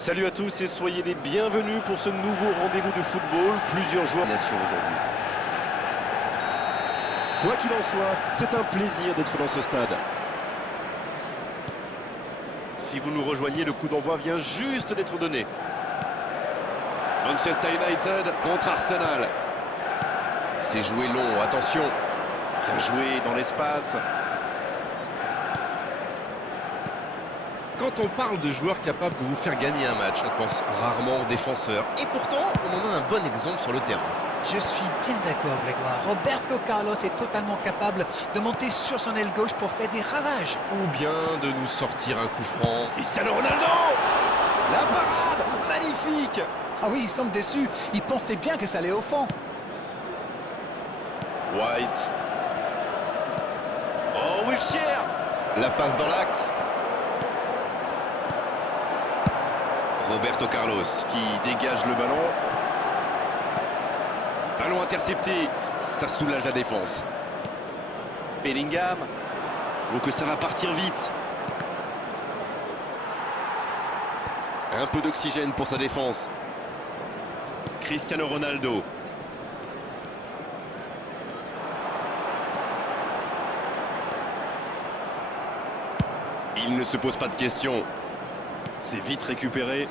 Salut à tous et soyez les bienvenus pour ce nouveau rendez-vous de football. Plusieurs joueurs nation aujourd'hui. Quoi qu'il en soit, c'est un plaisir d'être dans ce stade. Si vous nous rejoignez, le coup d'envoi vient juste d'être donné. Manchester United contre Arsenal. C'est joué long, attention. Bien joué dans l'espace. Quand on parle de joueurs capables de vous faire gagner un match, on pense rarement aux défenseurs. Et pourtant, on en a un bon exemple sur le terrain. Je suis bien d'accord, Grégoire. Roberto Carlos est totalement capable de monter sur son aile gauche pour faire des ravages. Ou bien de nous sortir un coup franc. Cristiano Ronaldo! La parade! Magnifique! Ah oui, il semble déçu. Il pensait bien que ça allait au fond. White. Oh, Wilshere! La passe dans l'axe. Roberto Carlos qui dégage le ballon. Ballon intercepté, ça soulage la défense. Bellingham. Oh que ça va partir vite. Un peu d'oxygène pour sa défense. Cristiano Ronaldo. Il ne se pose pas de questions. C'est vite récupéré.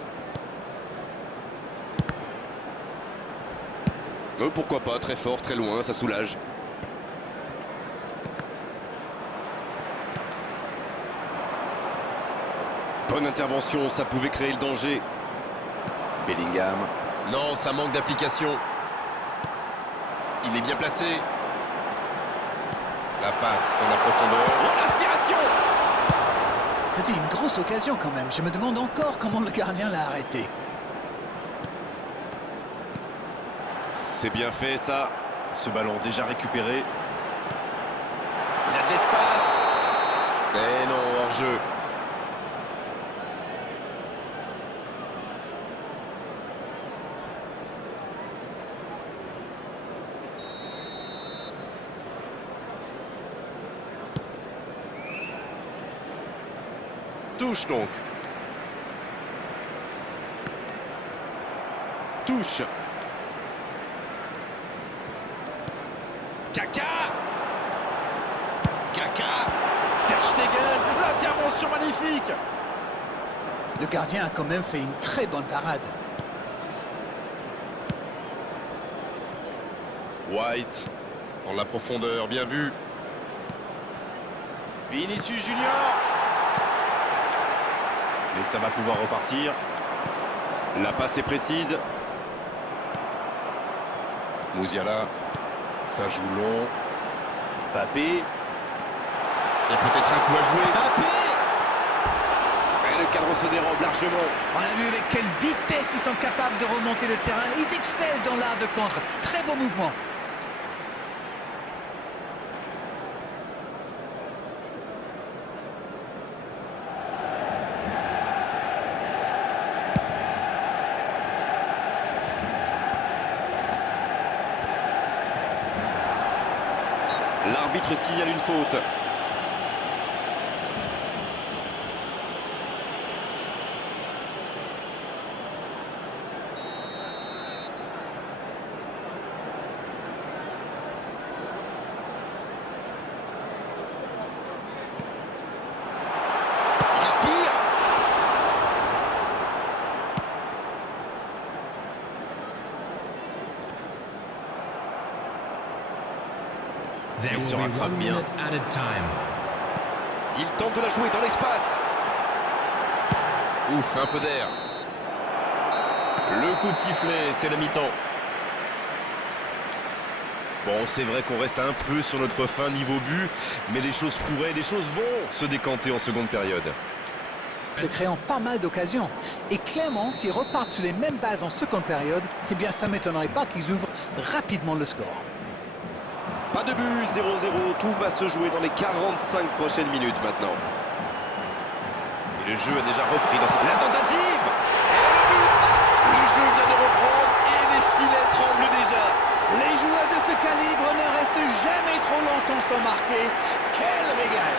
Pourquoi pas, très fort, très loin, ça soulage. Bonne intervention, ça pouvait créer le danger. Bellingham. Non, ça manque d'application. Il est bien placé. La passe dans la profondeur. Oh, l'inspiration! C'était une grosse occasion quand même. Je me demande encore comment le gardien l'a arrêté. C'est bien fait ça. Ce ballon déjà récupéré. Il a de l'espace. Mais non, hors-jeu. Touche donc. Touche. Kaka. Ter Stegen. L'intervention magnifique. Le gardien a quand même fait une très bonne parade. White. Dans la profondeur, bien vu. Vinicius Junior. Mais ça va pouvoir repartir. La passe est précise. Musiala. Ça joue long. Mbappé. Il y a peut-être un coup à jouer. Mbappé. Et le cadre se dérobe largement. On a vu avec quelle vitesse ils sont capables de remonter le terrain. Ils excellent dans l'art de contre. Très beau mouvement. L'arbitre signale une faute. Il tire. Il se rattrape bien. Il tente de la jouer dans l'espace. Ouf, un peu d'air. Le coup de sifflet, c'est la mi-temps. Bon, c'est vrai qu'on reste un peu sur notre fin niveau but, mais les choses pourraient, les choses vont se décanter en seconde période. Se créant pas mal d'occasions. Et clairement, s'ils repartent sur les mêmes bases en seconde période, eh bien ça ne m'étonnerait pas qu'ils ouvrent rapidement le score. Pas de but, 0-0, tout va se jouer dans les 45 prochaines minutes maintenant. Et le jeu a déjà repris dans cette... La tentative! Et le but! Le jeu vient de reprendre et les filets tremblent déjà. Les joueurs de ce calibre ne restent jamais trop longtemps sans marquer. Quel régal!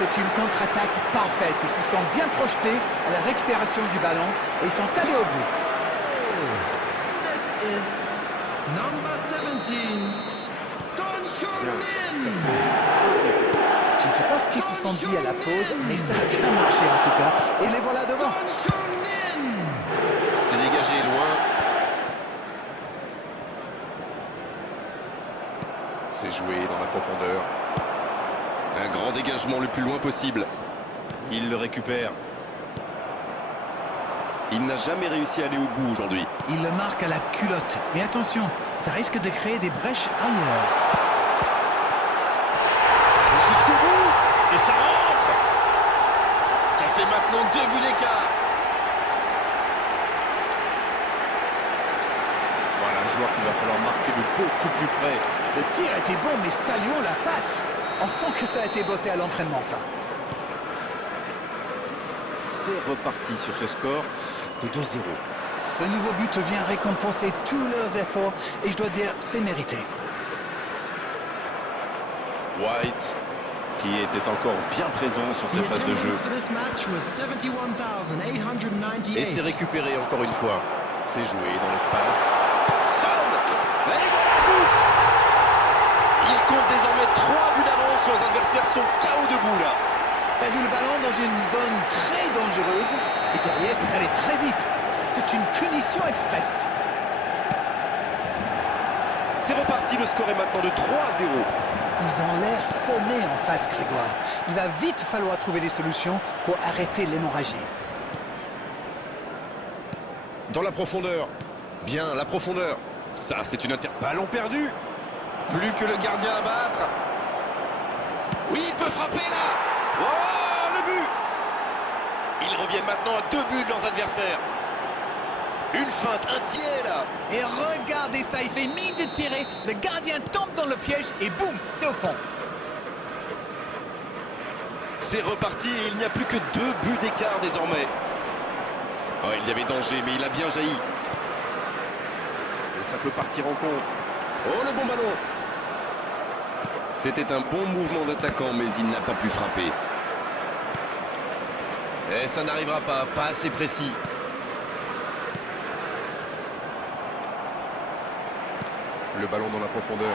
C'est une contre-attaque parfaite. Ils se sont bien projetés à la récupération du ballon et ils sont allés au bout. This is number 17, Son Ça Heung-min. fait 1-0. Je ne sais pas ce qu'ils se sont dit à la pause, mais ça a bien marché en tout cas. Et les voilà devant. Son Heung-min. C'est dégagé loin. C'est joué dans la profondeur. Un grand dégagement le plus loin possible. Il le récupère. Il n'a jamais réussi à aller au bout aujourd'hui. Il le marque à la culotte. Mais attention, ça risque de créer des brèches ailleurs. Jusqu'au bout. Et ça rentre. Ça fait maintenant 2 buts d'écart. Voilà un joueur qu'il va falloir marquer de beaucoup plus près. Le tir était bon, mais saluons la passe. On sent que ça a été bossé à l'entraînement, ça. C'est reparti sur ce score de 2-0. Ce nouveau but vient récompenser tous leurs efforts et je dois dire, c'est mérité. White, qui était encore bien présent sur cette The phase de jeu. attendance for this match was 71,898. Et c'est récupéré encore une fois. C'est joué dans l'espace. Son. Et voilà le but. Il compte désormais 3 buts d'avance. Leurs adversaires sont KO debout là. Il a vu le ballon dans une zone très dangereuse et derrière, c'est allé très vite. C'est une punition express. C'est reparti, le score est maintenant de 3-0. Ils ont l'air sonnés en face, Grégoire. Il va vite falloir trouver des solutions pour arrêter l'hémorragie. Dans la profondeur. Bien, la profondeur. Ça, c'est une ballon perdu. Plus que le gardien à battre. Oui, il peut frapper là. Oh, le but. Ils reviennent maintenant à 2 buts de leurs adversaires. Une feinte, un tiers là. Et regardez ça, il fait mine de tirer. Le gardien tombe dans le piège et boum, c'est au fond. C'est reparti et il n'y a plus que 2 buts d'écart désormais. Oh, il y avait danger, mais il a bien jailli. Et ça peut partir en contre. Oh, le bon ballon. C'était un bon mouvement d'attaquant, mais il n'a pas pu frapper. Et ça n'arrivera pas assez précis. Le ballon dans la profondeur.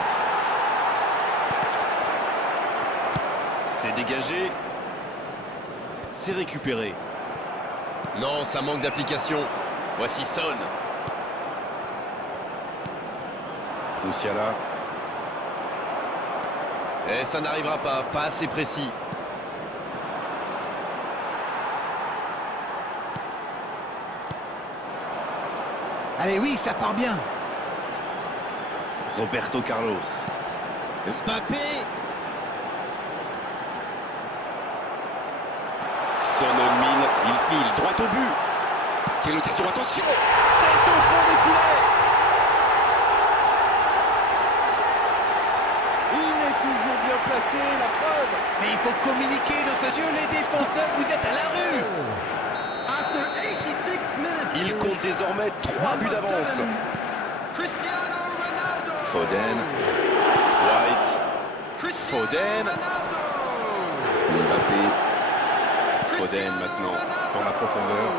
C'est dégagé. C'est récupéré. Non, ça manque d'application. Voici Son. Moussiala. Et ça n'arrivera pas assez précis. Allez, oui, ça part bien. Roberto Carlos. Mbappé. Son Heung-min, il file droit au but. Quelle occasion, attention. C'est au fond des filets. Il est toujours bien placé, la preuve. Mais il faut communiquer de ce jeu, les défenseurs, vous êtes à la rue. After 86 minutes, Il compte désormais 3 buts d'avance. Cristiano Ronaldo. Foden. White. Cristiano Foden. Ronaldo. Mbappé. Foden maintenant dans la profondeur.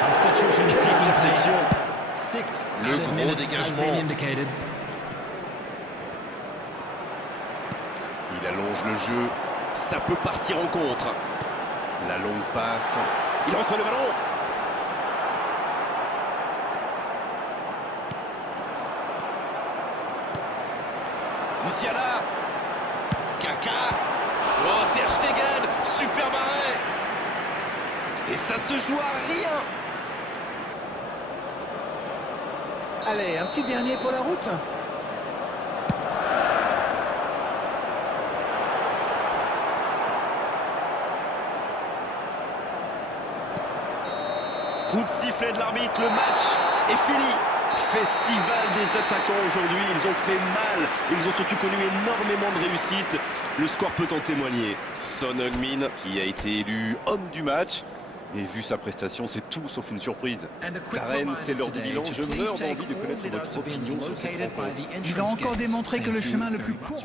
Substitution Quelle taking interception. place. 6 Le added gros minutes has dégagement. been indicated. Il allonge le jeu. Ça peut partir en contre. La longue passe. Il reçoit le ballon. Moussiala. Kaka. Oh, Ter Stegen. Super arrêt. Et ça se joue à rien. Allez, un petit dernier pour la route. Coup de sifflet de l'arbitre, le match est fini. Festival des attaquants aujourd'hui, ils ont fait mal, ils ont surtout connu énormément de réussite. Le score peut en témoigner. Son Heung-min qui a été élu homme du match. Et vu sa prestation, c'est tout sauf une surprise. Darren, c'est l'heure du bilan. Je meurs d'envie de connaître votre opinion sur cette rencontre. Ils ont encore démontré que le chemin le plus court...